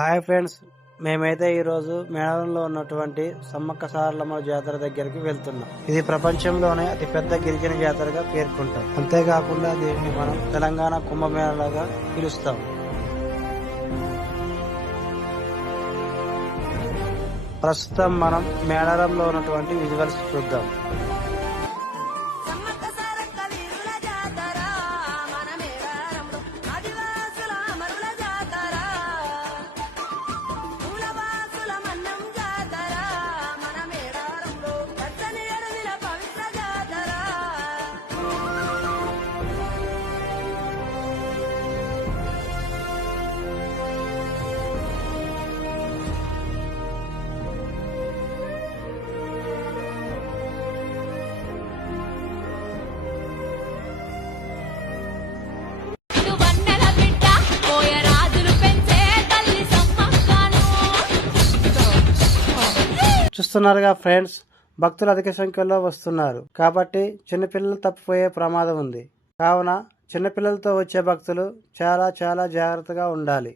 Hi friends, మేమైతే ఈరోజు మేడారంలో ఉన్నటువంటి సమ్మక్క సారలమ్మ జాతర దగ్గరికి వెళ్తున్నాం. ఇది ప్రపంచంలోనే అతిపెద్ద గిరిజన జాతరగా పేర్కొంటాం. అంతేకాకుండా దీన్ని మనం తెలంగాణ కుంభమేళాగా పిలుస్తాం. ప్రస్తుతం మనం మేడారంలో ఉన్నటువంటి విజువల్స్ చూద్దాం. చూస్తున్నారుగా ఫ్రెండ్స్, భక్తులు అధిక సంఖ్యలో వస్తున్నారు కాబట్టి చిన్నపిల్లలు తప్పిపోయే ప్రమాదం ఉంది. కావున చిన్నపిల్లలతో వచ్చే భక్తులు చాలా జాగ్రత్తగా ఉండాలి.